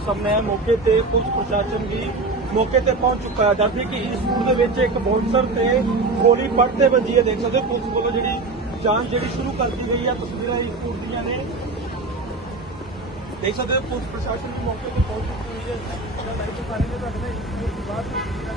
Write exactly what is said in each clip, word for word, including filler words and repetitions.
ਸਾਹਮਣੇ ਹੈ। ਮੌਕੇ ਤੇ ਪੁਲਿਸ ਪ੍ਰਸ਼ਾਸਨ ਵੀ ਮੌਕੇ ਤੇ ਪਹੁੰਚ ਚੁੱਕਾ ਹੈ। ਦੱਸਦੇ ਕਿ ਇਸ ਸਕੂਲ ਦੇ ਵਿੱਚ ਇੱਕ ਬਾਉਂਸਰ ਤੇ ਗੋਲੀ ਪੜਦੇ ਵੱਜੀ ਹੈ। ਦੇਖ ਸਕਦੇ ਹੋ ਪੁਲਿਸ ਵੱਲੋਂ ਜਿਹੜੀ ਜਾਂਚ ਜਿਹੜੀ ਸ਼ੁਰੂ ਕਰ ਦਿੱਤੀ ਗਈ ਹੈ। ਤਸਵੀਰਾਂ ਇਸ ਸਕੂਲ ਦੀਆਂ ਨੇ, ਦੇਖ ਸਕਦੇ ਹੋ ਪੁਲਿਸ ਪ੍ਰਸ਼ਾਸਨ ਵੀ ਮੌਕੇ ਤੇ ਪਹੁੰਚ ਚੁੱਕੀ ਹੋਈ ਹੈ। ਜਿਹੜਾ ਲਾਈਵ ਦਿਖਾ ਰਹੇ ਨੇ ਤੁਹਾਡੇ ਨਾਲ ਇਸ ਸਕੂਲ ਦੀ ਬਾਤ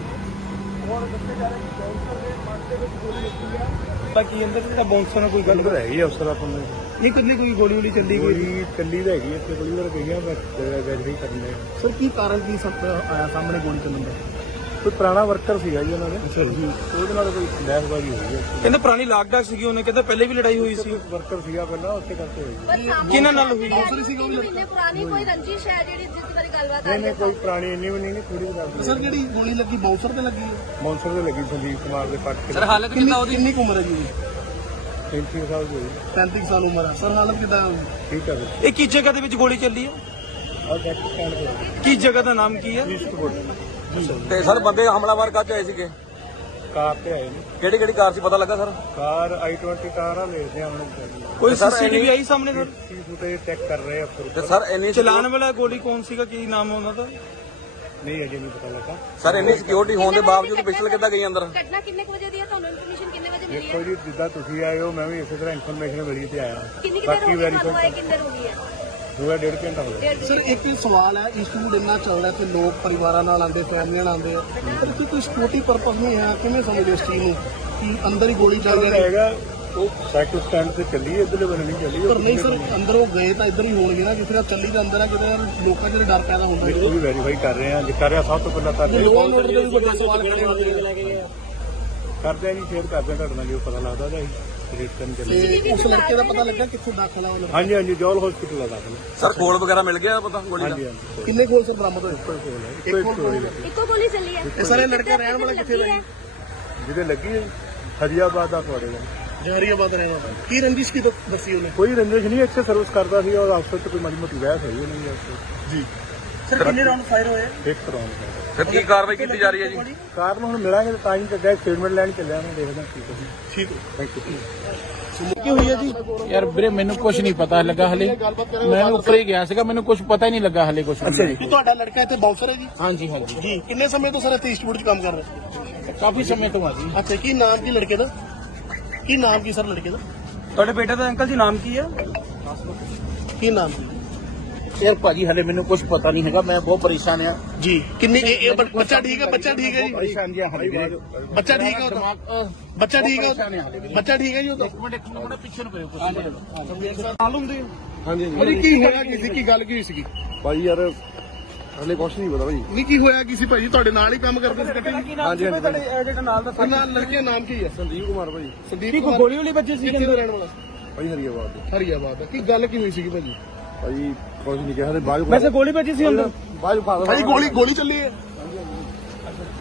और ਦੱਸਿਆ ਜਾ ਰਿਹਾ ਕਿ ਬਾਉਂਸਰ ਦੇ ਪੱਟ ਦੇ ਵਿੱਚ ਗੋਲੀ ਲੱਗੀ ਹੈ। ਬਾਕੀ ਅੰਦਰ ਜਿਹੜਾ ਬਾਉਂਸਰ ਨਾਲ ਕੋਈ ਗੱਲ ਗੱਲ ਹੈਗੀ ਆ ਉਸ ਤਰ੍ਹਾਂ ਆਪਾਂ ਨੂੰ ਨਹੀਂ ਕੱਲੀ ਕੋਈ ਗੋਲੀ ਵਾਲੀ ਚੱਲੀ ਗਈ ਗੋਲੀ ਕੱਲੀ ਤਾਂ ਹੈਗੀ ਇੱਥੇ ਗੋਲੀ ਵਾਰ ਗਈ ਆ ਬਸ ਵੈਰੀਫਾਈ ਕਰਨੇ ਸਰ ਕੀ ਕਾਰਨ ਕੀ ਸਭ ਆਇਆ ਸਾਹਮਣੇ ਗੋਲੀ ਚੱਲਣ ਦਾ? ਕੋਈ ਪੁਰਾਣਾ ਵਰਕਰ ਸੀਗਾ ਜੀ ਉਹਨਾਂ ਦੇ ਜੀ ਉਹਦੇ ਨਾਲ ਕੋਈ ਬਹਿਸਬਾਜ਼ੀ ਹੋਈ ਹੈ। ਕਹਿੰਦੇ ਪੁਰਾਣੀ ਲਾਕਡਾਊਨ ਸੀਗੀ, ਉਹਨੇ ਕਹਿੰਦਾ ਪਹਿਲੇ ਵੀ ਲੜਾਈ ਹੋਈ ਸੀ। ਵਰਕਰ ਸੀਗਾ ਪਹਿਲਾਂ ਉੱਥੇ ਕਰਕੇ ਹੋਈ ਕਿਹਨਾਂ ਨਾਲ ਹੋਈ? ਮਹੀਨੇ ਪੁਰਾਣੀ ਕੋਈ ਰੰਜਿਸ਼ ਹੈ ਜਿਹੜੀ ਜਿਸ ਬਾਰੇ ਗੱਲਬਾਤ ਨਹੀਂ ਨਹੀਂ ਕੋਈ ਪੁਰਾਣੀ ਇੰਨੀ ਵੀ ਨਹੀਂ ਥੋੜੀ ਜਿਹੀ ਸਰ ਜਿਹੜੀ ਗੋਲੀ ਲੱਗੀ ਬਾਉਂਸਰ ਤੇ ਲੱਗੀ ਹੈ? ਮੌਨਸਰ ਦੇ ਲੱਗੀ ਸੰਦੀਪ ਕੁਮਾਰ ਦੇ ਪੱਟ ਕੇ ਸਰ ਹਾਲਤ ਕਿੰਨਾ ਉਹਦੀ? ਕਿੰਨੀ ਉਮਰ ਹੈ ਜੀ? ਪੈਂਤੀ ਸਾਲ ਦੀ ਹੋਈ ਪੈਂਤੀ ਸਾਲ ਉਮਰ ਹੈ। ਸਰ ਹਾਲਤ ਕਿਦਾਂ? ਠੀਕ ਹੈ ਇਹ ਕਿਸ ਜਗ੍ਹਾ ਦੇ ਵਿੱਚ ਗੋਲੀ ਚੱਲੀ ਹੈ? ਔਰ ਟੈਕਸ ਸਟੈਂਡ ਤੇ ਕਿਸ ਜਗ੍ਹਾ ਦਾ ਨਾਮ ਕੀ ਹੈ? ਤੇ ਸਰ ਬੰਦੇ ਹਮਲਾਵਰ ਕੱਜ ਆਏ ਸੀਗੇ? ਕਾਰ ਤੇ ਆਏ ਨੇ। ਕਿਹੜੀ ਕਿਹੜੀ ਕਾਰ ਸੀ ਪਤਾ ਲੱਗਾ ਸਰ? ਕਾਰ ਆਈ ਟਵੰਟੀ ਕਾਰ ਆ ਲੈਦੇ ਆ ਹੁਣ ਕੋਈ ਸੀਸੀਟੀਵੀ ਆਈ ਸਾਹਮਣੇ ਸਰ? ਸੀਸੂ ਤੇ ਚੈੱਕ ਕਰ ਰਹੇ ਅਫਸਰ ਤੇ ਸਰ ਇੰਨੀ ਚਲਾਨ ਵਾਲਾ ਗੋਲੀ ਕੌਣ ਸੀਗਾ, ਕੀ ਨਾਮ ਉਹਨਾਂ ਦਾ? ਨਹੀਂ ਅਜੇ ਨਹੀਂ ਪਤਾ ਲੱਗਾ। ਸਰ ਇੰਨੀ ਸਿਕਿਉਰਿਟੀ ਹੋਣ ਦੇ ਬਾਵਜੂਦ ਪਿਸਟਲ ਕਿੱਦਾਂ ਗਈ ਅੰਦਰ? ਘਟਨਾ ਕਿੰਨੇ ਕੁ ਵਜੇ ਦੀ ਹੈ? ਤੁਹਾਨੂੰ ਇਨਫੋਰਮੇਸ਼ਨ ਕਿੰਨੇ ਵਜੇ ਮਿਲੀ ਦੇਖੋ ਹੈ? ਜੀ ਜਿੱਦਾਂ ਤੁਸੀਂ ਆਏ ਹੋ ਮੈਂ ਵੀ ਇਸੇ ਤਰ੍ਹਾਂ ਇਨਫੋਰਮੇਸ਼ਨ ਮਿਲੀ ਤੇ ਆਇਆ। ਕਿੰਨੀ ਕੁ ਦੇਰ ਬਾਕੀ ਹੋ ਗਈ ਤੁਹਾਨੂੰ ਆਏ? ਵੈਰੀਫਾਈ ਕਿੰਨੀ ਦੇਰ ਹੋ ਗਈ ਹੈ? ਦੂਆ ਡੇਢ ਘੰਟਾ ਹੋ ਗਿਆ। ਸਰ ਇੱਕ ਸਵਾਲ ਹੈ, ਇਸ ਸਕੂਲ ਇੰਨਾ ਚੱਲਦਾ ਤੇ ਲੋਕ ਪਰਿਵਾਰਾਂ ਨਾਲ ਆਉਂਦੇ, ਫੈਮਲੀਆਂ ਨਾਲ ਆਉਂਦੇ ਆ, ਪਰ ਇੱਥੇ ਕੋਈ ਸਿਕਿਉਰਿਟੀ ਪਰਪਸ ਨਹੀਂ ਹੈ। ਕਿਵੇਂ ਸਮਝਦੇ ਇਸ ਚੀਜ਼ ਨੂੰ ਕਿ ਅੰਦਰ ਹੀ ਗੋਲੀ ਚੱਲ ਰਹੀ ਹੈ? ਹੈਗਾ ਉਹ ਸਾਈਕਲ ਸਟੈਂਡ ਤੇ ਚੱਲੀ ਇੱਧਰਲੇ ਬੰਨੇ ਨਹੀਂ ਚੱਲੀ। ਪਰ ਨਹੀਂ ਸਰ, ਅੰਦਰ ਉਹ ਗਏ ਤਾਂ ਇੱਧਰ ਹੀ ਹੋਣਗੇ ਨਾ, ਕਿਸੇ ਦਾ ਚੱਲੀ ਦਾ ਅੰਦਰ ਆ, ਕਿਤੇ ਯਾਰ ਲੋਕਾਂ ਚ ਡਰ ਪੈਦਾ ਹੁੰਦਾ ਹੈ। ਉਹ ਵੀ ਵੈਰੀਫਾਈ ਕਰ ਰਹੇ ਆ। ਜੇ ਕਰ ਰਿਹਾ ਸਭ ਤੋਂ ਪਹਿਲਾਂ ਤਾਂ ਲੋਕਾਂ ਨੂੰ ਵੀ ਵੱਡੇ ਸਵਾਲ ਖੜੇ ਹੁੰਦੇ ਆ। ਕਰਦੇ ਆ ਜੀ, ਸ਼ੇਅਰ ਕਰਦੇ ਆ ਤੁਹਾਡੇ ਨਾਲ ਜੋ ਪਤਾ ਲੱਗਦਾ ਤਾਂ ਅਸੀਂ ਰੇਟ ਕਰਨ ਚੱਲੇ। ਤੇ ਉਸ ਲੜਕੇ ਦਾ ਪਤਾ ਲੱਗਾ ਕਿੱਥੋਂ ਦਾਖਲ ਆ ਉਹ ਲੜਕਾ? ਹਾਂਜੀ ਹਾਂਜੀ ਜੋਲ ਹਸਪੀਟਲ ਆ ਦਾਖਲ। ਸਰ ਖੋਲ ਵਗੈਰਾ ਮਿਲ ਗਿਆ ਪਤਾ ਗੋਲੀ ਦਾ? ਹਾਂਜੀ ਹਾਂਜੀ ਕਿੰਨੇ ਗੋਲ ਸਰ ਬਰਾਮਦ ਹੋਏ? ਕੋਈ ਕੋਲ ਹੈ ਇੱਕੋ ਇੱਕ ਗੋਲੀ ਲੱਗੀ। ਇੱਕੋ ਗੋਲੀ ਚੱਲੀ ਹੈ? ਇਹ ਸਾਰੇ ਲੜਕਾ ਰਹਿਣ ਵਾਲਾ ਕਿੱਥੇ ਦਾ ਹੈ? ਜਿਹਦੇ ਲੱਗੀ ਹੈ ਹਰੀਆਬਾਦ ਦਾ ਤੁਹਾਡੇ ਦਾ ਜਹਰੀਆਬਾਦ ਰਹਿਣ ਵਾਲਾ। ਕੀ ਰੰਜਿਸ਼ ਕੀ ਦੱਸੀ ਉਹਨੇ? ਕੋਈ ਰੰਜਿਸ਼ ਨਹੀਂ, ਇੱਥੇ ਸਰਵਿਸ ਕਰਦਾ ਸੀ ਔਰ ਅਫਸਰ ਤੋਂ ਕੋਈ ਮਾੜੀ ਮੋਟੀ ਬਹਿਸ ਹੋਈ ਨਹੀਂ ਅਫਸਰ ਜੀ। ਸਰ ਕਿੰਨੇ ਰਾਉਂਡ ਫਾਇਰ ਹੋਏ? ਇੱਕ ਰੌਂਡ ਫਿਰ ਕੀ ਕਾਰਵਾਈ ਕੀਤੀ ਜਾ ਰਹੀ ਹੈ ਜੀ? ਕਾਰਨ ਹੁਣ ਮਿਲਾਂਗੇ ਤਾਂ ਹੀ ਚੱਲਿਆ, ਸਟੇਟਮੈਂਟ ਲੈਣ ਚੱਲਿਆ ਮੈਂ, ਦੇਖਦਾ ਕੀ ਕਰੀ। ਠੀਕ ਥੈਂਕ ਯੂ। ਕੀ ਹੋਈ ਹੈ ਜੀ? ਯਾਰ ਵੀਰੇ ਮੈਨੂੰ ਕੁਝ ਨਹੀਂ ਪਤਾ ਲੱਗਾ ਹਲੇ, ਮੈਂ ਉੱਪਰ ਹੀ ਗਿਆ ਸੀਗਾ, ਮੈਨੂੰ ਕੁਝ ਪਤਾ ਹੀ ਨਹੀਂ ਲੱਗਾ ਹਲੇ ਕੁਝ। ਅੱਛਾ ਜੀ। ਤੁਹਾਡਾ ਲੜਕਾ ਇੱਥੇ ਬਾਉਂਸਰ ਹੈ ਜੀ? ਹਾਂਜੀ ਹਾਂਜੀ ਜੀ। ਕਿੰਨੇ ਸਮੇਂ ਤੋਂ ਸਰ ਇੱਥੇ ਇੰਸਟੀਚਿਊਟ 'ਚ ਕੰਮ ਕਰ ਰਿਹਾ? ਕਾਫੀ ਸਮੇਂ ਤੋਂ ਆ ਜੀ। ਅੱਛਾ, ਕੀ ਨਾਮ ਕੀ ਲੜਕੇ ਦਾ? ਕੀ ਨਾਮ ਕੀ ਸਰ ਲੜਕੇ ਦਾ? ਤੁਹਾਡੇ ਬੇਟੇ ਦਾ ਅੰਕਲ ਜੀ ਨਾਮ ਕੀ ਹੈ? ਕੀ ਨਾਮ ਕੀ? ਯਾਰ ਭਾਜੀ ਹਲੇ ਮੈਨੂੰ ਕੁਝ ਪਤਾ ਨਹੀਂ ਹੈਗਾ, ਮੈਂ ਬਹੁਤ ਪਰੇਸ਼ਾਨ ਆ ਜੀ। ਕਿੰਨੀ ਇਹ ਇਹ ਬ- ਬੱਚਾ ਠੀਕ ਹੈ? ਬੱਚਾ ਠੀਕ ਹੈ ਜੀ? ਪਰੇਸ਼ਾਨ ਜੀ ਹਲੇ ਵੀਰੇ। ਬੱਚਾ ਠੀਕ ਹੈ ਉਹਦਾ? ਦਿਮਾਗ ਬੱਚਾ ਠੀਕ ਹੈ ਉਹਦਾ? ਬੱਚਾ ਠੀਕ ਹੈ ਜੀ ਉਹਦਾ? ਇੱਕ ਮਿੰਟ ਇੱਕ ਮਿੰਟ ਪਿੱਛੇ ਨੂੰ ਕਰਿਓ ਕੁਝ। ਮਾਲੂਮ ਦੇ ਹਾਂਜੀ ਭਾਜੀ ਕੀ ਹੋਇਆ ਕੀ ਸੀ? ਕੀ ਗੱਲ ਕੀ ਹੋਈ ਸੀਗੀ? ਭਾਈ ਯਾਰ ਹਲੇ ਕੁਛ ਨਹੀਂ ਪਤਾ ਭਾਈ। ਨਹੀਂ ਕੀ ਹੋਇਆ ਕੀ ਸੀ ਭਾਜੀ? ਤੁਹਾਡੇ ਨਾਲ ਹੀ ਕੰਮ ਕਰਦੇ ਸੀ ਇਕੱਠੇ? ਕੀ ਨਾਮ ਸੀ ਤੁਹਾਡੇ ਐਡਿਟ ਨਾਲ ਦਾ? ਨਾਲ ਲੜਕੇ ਦਾ ਨਾਮ ਕੀ ਹੈ? ਸੰਦੀਪ ਕੁਮਾਰ ਭਾਈ। ਸੰਦੀਪ ਕੀ ਕੋਈ ਕੁਮਾਰ। ਗੋਲੀ ਵਾਲੀ ਬੱਚੇ ਸੀ? ਕਿੱਥੇ ਦਾ ਰਹਿਣ ਵਾਲਾ? ਭਾਈ ਹਰੀਆਬਾਦ ਦੇ। ਹਰੀਆਬਾਦ ਦਾ। ਕੀ ਗੱਲ ਕੀ ਹੋਈ ਸੀਗੀ ਭਾਜੀ? ਭਾਈ ਕੁਛ ਨਹੀਂ ਕਿਹਾ ਤੇ ਬਾਅਦ ਵੈਸੇ ਗੋਲੀ ਵੱਜੀ ਸੀ ਅੰਦਰ? ਬਾਅਦ ਫਾਦਰ ਭਾਜੀ ਗੋਲੀ ਗੋਲੀ ਚੱਲੀ ਹੈ?